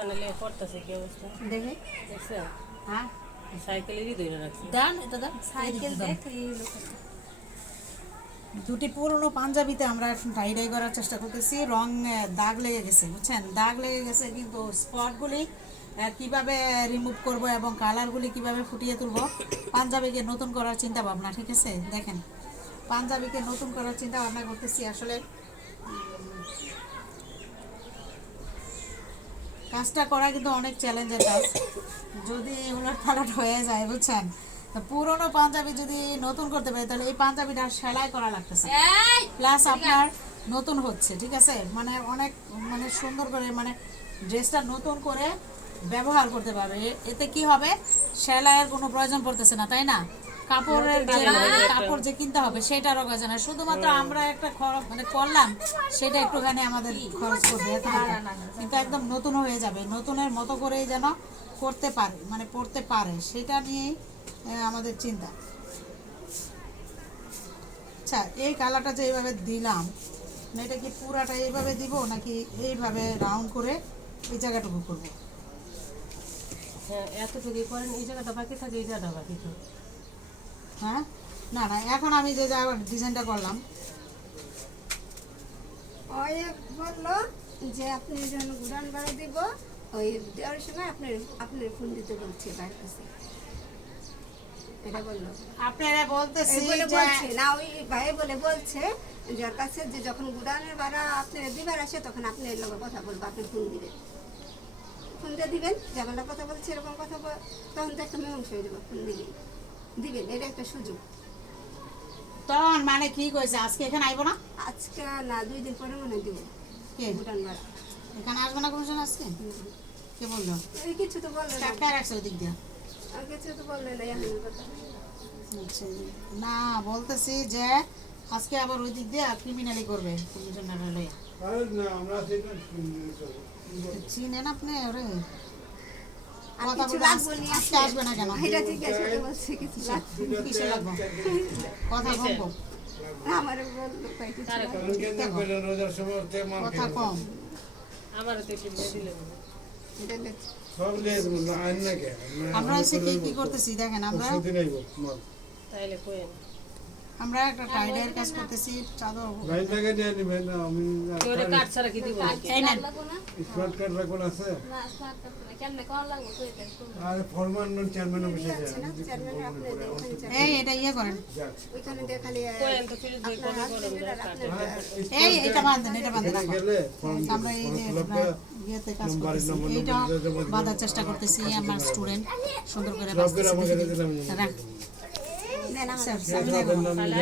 দোকানে পড়তেছে কি অবস্থা দেখে দেখছেন হ্যাঁ সাইকেলেরই ধরে রাখছে দান এটা দান সাইকেল দেখ দুটি পুরনো পাঞ্জাবিতে আমরা এখন টাইডাই করার চেষ্টা করতেছি রং দাগ লেগে গেছে বুঝছেন? দাগ লেগে গেছে কিন্তু স্পটগুলি কীভাবে রিমুভ করব এবং কালারগুলি কীভাবে ফুটিয়ে তুলব পাঞ্জাবিকে নতুন করার চিন্তা ভাবনা ঠিক আছে? দেখেন পাঞ্জাবিকে নতুন করার চিন্তা ভাবনা করতেছি আসলে কাজটা করা কিন্তু অনেক চ্যালেঞ্জের কাজ। যদি উলট পালট হয়ে যায় বুঝছেন? পুরনো পাঞ্জাবি যদি নতুন করতে পারে তাহলে এই পাঞ্জাবিটা সেলাই করা লাগতেছে প্লাস আপনার নতুন হচ্ছে ঠিক আছে? মানে অনেক মানে সুন্দর করে মানে ড্রেসটা নতুন করে ব্যবহার করতে পারবে। এতে কি হবে? সেলাইয়ের কোনো প্রয়োজন পড়তেছে না তাই না? কাপড়ের কাপড় যে কিনতে হবে সেটারও কাজ না শুধুমাত্র আমরা একটা খরচ মানে করলাম সেটা একটুখানি আমাদের খরচ করবে কিন্তু একদম নতুন হয়ে যাবে। নতুনের মতো করেই যেন করতে পারে মানে পড়তে পারে। সেটা নিয়েই আমাদের চিন্তা। আচ্ছা এই কালারটা যে এইভাবে দিলাম এটা কি পুরাটা এইভাবে দিব নাকি এইভাবে রাউন্ড করে এই জায়গাটুকু করব? হ্যাঁ এতটুকুই করেন এই জায়গাটা বাকি থাকে এই জায়গাটা বাকি থাকে। হ্যাঁ? না না এখন আমি যে ডিজাইনটা করলাম। ওই বলল যে আপনি যখন উড়ান বাড়ি দিব। ওই দেওয়ার সময় আপনার আপনার ফোন দিতে বলছে বাইরের কাছে। এটা বলল। আপনারা বলতেছি এই বলে যে বলছে না ওই ভাই বলে বলছে যার কাছে যে যখন গুড়ানের ভাড়া আপনার দিবার আসে তখন আপনি এর কথা বলব আপনি ফোন দিবেন। ফোন দিবেন যেমন কথা বলছে এরকম কথা বল তখন তো একটা মীমাংস হয়ে যাবে ফোন দিবেন দিবেন এটা একটা সুযোগ। তখন মানে কি কইছে আজকে এখানে আইবো না? আজকে না দুই দিন পরে মনে দিব কে? গুড়ান ভাড়া। এখানে আসবে না কমিশন আজকে? কে বলল? এই কিছু তো বললেন না টাকা রাখছে ওই দিক দিয়ে কিছু তো বললেন না কথা আচ্ছা, না বলতেছি যে আজকে আবার ওই দিক দিয়ে ক্রিমিনালি করবে কমিশনার লইয়া। আমরা চিনেন আপনি? ওরে। আমার কে আমরা এসে কি কি করতেছি দেখেন আমরা? তাইলে আমরা একটা টাইডের কাজ করতেছি চাদর না আমি কেউ রে কাঠ ছাড়া কি দিব? নাকি এই নেন। স্মার্ট কার্ড রাখুন আছে? আর ফরমান চেয়ারম্যান অফিসে না, চেয়ারম্যান আপনি। এই এটা ইয়ে করেন। ওইখানে দিয়ে খালি আহ, কোয়েন তো ফিরিজ বই আপনার করে গরম হাজবেন্ডের যায় আর কাঠ আপনার এই এটা বাঁধেন এটা বাঁধেন। এখানে রাখো। গেলে ফর্ম আমরা এই যে ইয়েতে কাজ করতেছি এইটা। বাঁধার চেষ্টা করতেছি আমার স্টুডেন্ট। সুন্দর করে। রাখ। na lang.